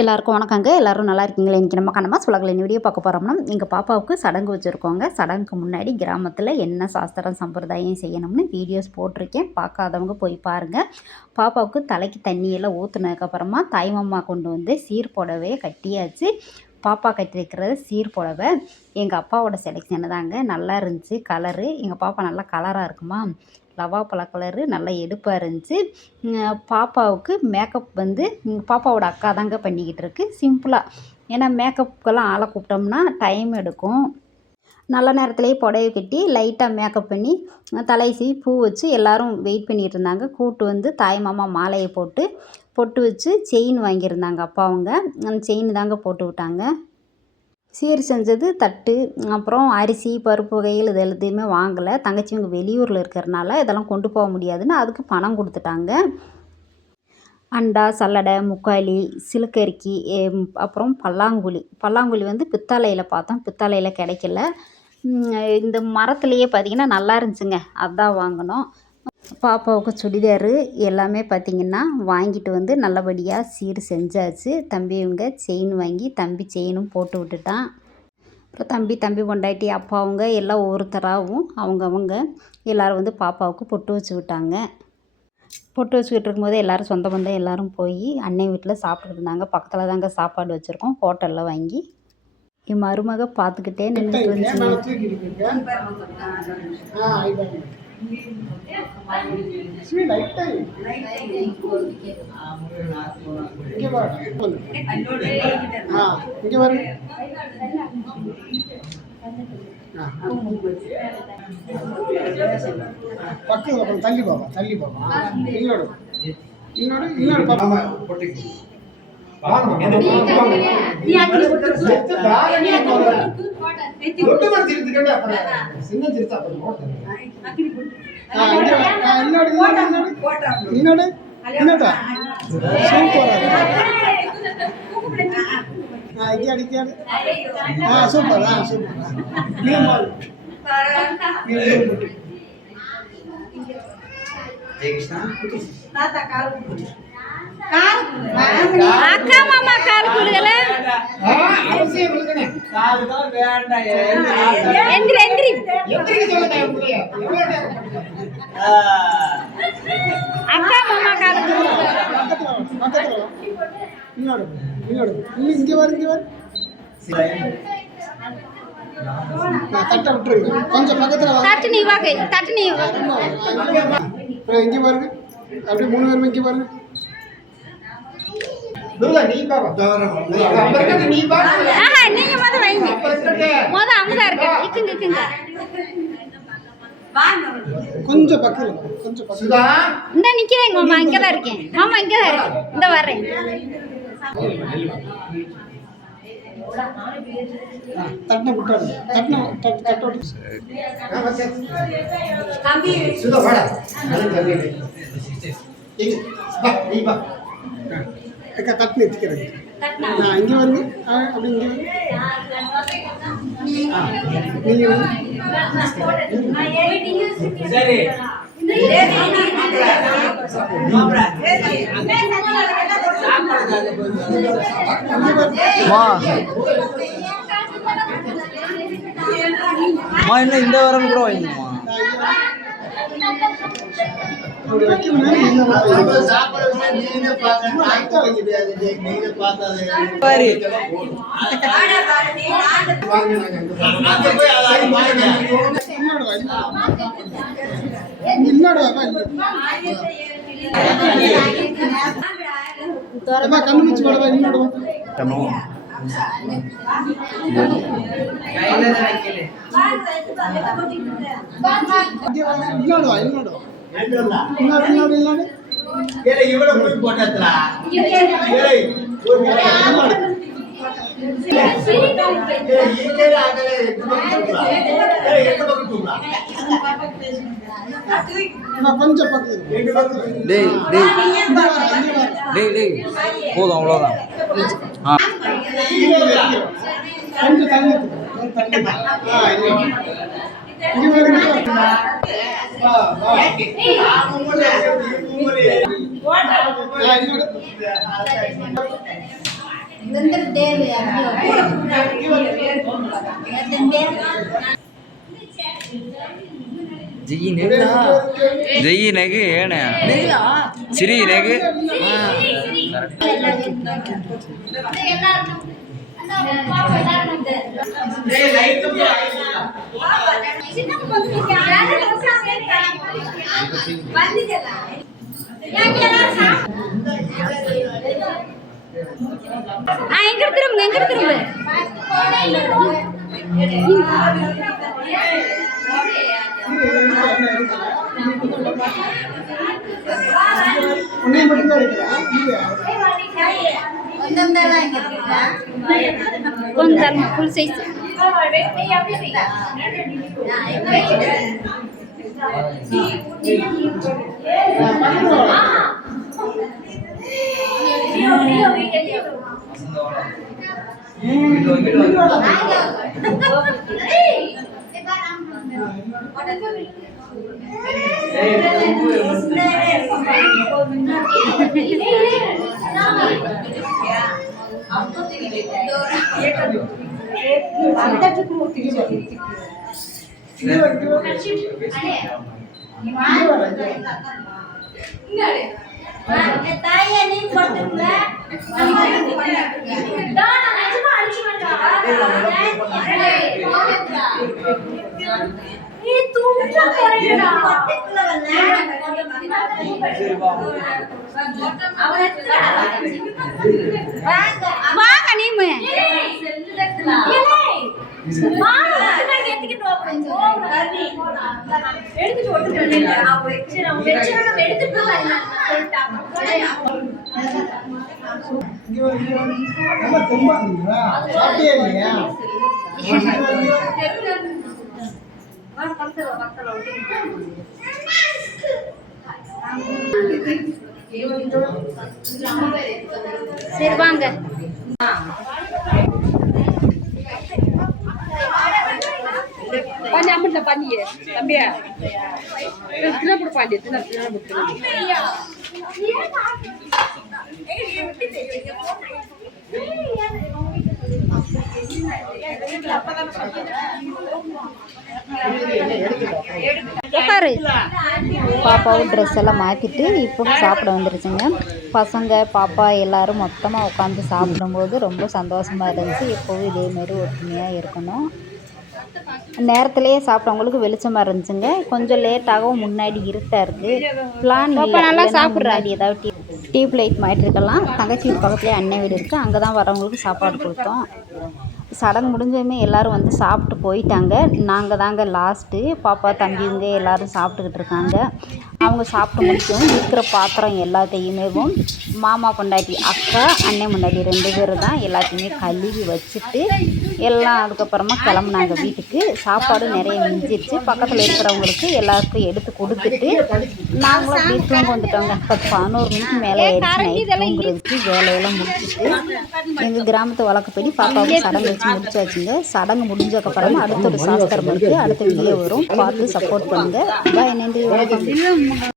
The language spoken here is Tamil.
எல்லாருக்கும் வணக்கங்க. எல்லோரும் நல்லா இருக்கீங்களா? இன்றைக்கி நம்ம கண்ணம்மா சுலகளின் வீடியோ பார்க்க போகிறோம்னா, எங்கள் பாப்பாவுக்கு சடங்கு வச்சுருக்கோங்க. சடங்குக்கு முன்னாடி கிராமத்தில் என்ன சாஸ்திரம் சம்பிரதாயம் செய்யணும்னு வீடியோஸ் போட்டிருக்கேன். பார்க்காதவங்க போய் பாருங்கள். பாப்பாவுக்கு தலைக்கு தண்ணியெல்லாம் ஊற்றுனதுக்கப்புறமா தாய்மாமா கொண்டு வந்து சீர் புடவையை கட்டியாச்சு. பாப்பா கட்டியிருக்கிறது சீர் புடவை எங்கள் அப்பாவோட செலெக்ஷனு தாங்க. நல்லா இருந்துச்சு கலரு. எங்கள் பாப்பா நல்லா கலராக இருக்குமா, லவா பழ கலரு நல்லா எடுப்பாக இருந்துச்சு. பாப்பாவுக்கு மேக்கப் வந்து பாப்பாவோட அக்கா தாங்க பண்ணிக்கிட்டு இருக்கு சிம்பிளாக. ஏன்னா மேக்கப்புக்கெல்லாம் ஆளை கூப்பிட்டோம்னா டைம் எடுக்கும். நல்ல நேரத்துலேயே புடவை கட்டி லைட்டாக மேக்கப் பண்ணி தலை சீவி பூ வச்சு எல்லோரும் வெயிட் பண்ணிகிட்டு இருந்தாங்க. கூட்டு வந்து தாய் மாமா மாலையை போட்டு பொட்டு வச்சு செயின் வாங்கியிருந்தாங்க அப்பா. அவங்க அந்த செயின் தாங்க போட்டு விட்டாங்க. சீர் செஞ்சது தட்டு, அப்புறம் அரிசி பருப்பு வகைகள் இது எல்லாத்தையுமே வாங்கலை. தங்கச்சிங்க வெளியூரில் இருக்கிறனால இதெல்லாம் கொண்டு போக முடியாதுன்னு அதுக்கு பணம் கொடுத்துட்டாங்க. அண்டா, சல்லடை, முக்காலி, சிலுக்கரிக்கி, அப்புறம் பல்லாங்குழி வந்து பித்தளையில் பார்த்தோம். பித்தளையில் கிடைக்கல. இந்த மரத்துலேயே பார்த்திங்கன்னா நல்லா இருந்துச்சுங்க, அதான் வாங்கினோம். பாப்பாவுக்கு சுடிதாரு எல்லாமே பார்த்திங்கன்னா வாங்கிட்டு வந்து நல்லபடியாக சீர் செஞ்சாச்சு. தம்பிங்க செயின் வாங்கி தம்பி செயினும் போட்டு விட்டுட்டான். அப்புறம் தம்பி பொண்டாட்டி அப்பாவுங்க எல்லாம் ஒவ்வொருத்தராகவும் அவங்கவுங்க எல்லோரும் வந்து பாப்பாவுக்கு பொட்டு வச்சு விட்டாங்க. பொட்டு வச்சுக்கிட்டு இருக்கும்போது எல்லோரும் சொந்த பந்தம் எல்லோரும் போய் அன்னை வீட்டில் சாப்பிட்டுட்டு இருந்தாங்க. பக்கத்தில் தாங்க சாப்பாடு வச்சுருக்கோம், ஹோட்டலில் வாங்கி. என் மருமக பார்த்துக்கிட்டே நின்றுட்டு இருந்துச்சு. பக்கம் தள்ளி பாப்பா இன்னொரு பாப்பா சூப்பர் அக்கா மாமா கால் குடுகல அக்கா மாமா கால் இங்க வரு தட்டை விட்டுருங்க கொஞ்சம் பக்கத்துல தட்டு நீ வாங்க தட்டு நீ இங்க பாருங்க. அப்படியே 3 பேரும் இங்க பாருங்க. நீங்க மொத வைங்க. மொத அமுதா இருக்கு. இக்குங்க கொஞ்சம் பக்கத்துல இந்த நிக்கிறேன் மாமா. இங்கதான் இருக்கேன் மாமா, இங்கதான் இருக்கேன். இந்த வர்றேன். தட்டின விட்டாரு தட்டு எத்திக்கிறேன். இங்க வருங்க. அப்படி இங்க என்ன இந்த வாரம் கூட வாங்கிமா கண்ணு முச்சு போடவா இன்னொரு கொஞ்சம் போதும் அவ்வளோதான். கொஞ்சம் தண்ணி ಜಯಿ ನಗು ಏನ ಸಿರಿ ನಗು எங்க திரும்ப உன்னை மட்டும்தான் எடுக்கிறா கொஞ்சம் ஃபுல் சைஸ் வாங்க நீமு சரி வாங்க பாண்டி அம்மன்ல பாண்டியே தம்பியா தின போடு பாண்டி தின போடு உட்காரு பாப்பாவும் ட்ரெஸ் எல்லாம் மாற்றிட்டு இப்போ சாப்பிட வந்துருச்சுங்க. பசங்க பாப்பா எல்லோரும் மொத்தமாக உட்காந்து சாப்பிடும்போது ரொம்ப சந்தோஷமாக இருந்துச்சு. எப்போவும் இதேமாரி ஒற்றுமையாக இருக்கணும். நேரத்துலேயே சாப்பிட்டவங்களுக்கு வெளிச்சமாக இருந்துச்சுங்க. கொஞ்சம் லேட்டாகவும் முன்னாடி இருட்டாக இருக்குது. பிளான் நல்லா சாப்பிட்றாடி ஏதாவது டியூப் லைட் மாட்டிருக்கலாம். தங்கச்சி வீடு பக்கத்துலேயே அண்ணன் வீடு இருக்குது. அங்கே தான் வரவங்களுக்கு சாப்பாடு கொடுத்தோம். சடங்கு முடிஞ்சதுமே எல்லோரும் வந்து சாப்பிட்டு போயிட்டாங்க. நாங்கள் தாங்க லாஸ்ட்டு. பாப்பா தம்பிங்க எல்லோரும் சாப்பிட்டுக்கிட்டு இருக்காங்க. அவங்க சாப்பிட்டு முடிக்கவும் இருக்கிற பாத்திரம் எல்லாத்தையுமே மாமா பொண்டாட்டி அக்கா அண்ணன் பொண்டாட்டி 2 பேர் தான் எல்லாத்தையுமே கழுவி வச்சுட்டு எல்லாம் அதுக்கப்புறமா கிளம்புனாங்க வீட்டுக்கு. சாப்பாடு நிறைய மிஞ்சிருச்சு. பக்கத்தில் இருக்கிறவங்களுக்கு எல்லாருக்கும் எடுத்து கொடுத்துட்டு நாங்களும் அப்படியே தூங்க வந்துட்டோங்க. 10-11 மணிக்கு மேலே ஆயிடுச்சு நைட் தூங்குறதுக்கு. வேலையெல்லாம் முடிச்சுட்டு எங்கள் கிராமத்து வழக்கப்படி பாப்பாவுக்கு சடங்கு வச்சு முடிச்சாச்சுங்க. சடங்கு முடிஞ்சதுக்கப்புறமா அடுத்த ஒரு சாஸ்திரம் இருக்குது. அடுத்த வீடியோ வரும், பார்த்து சப்போர்ட் பண்ணுங்கள். பாய், நன்றி, வணக்கம்.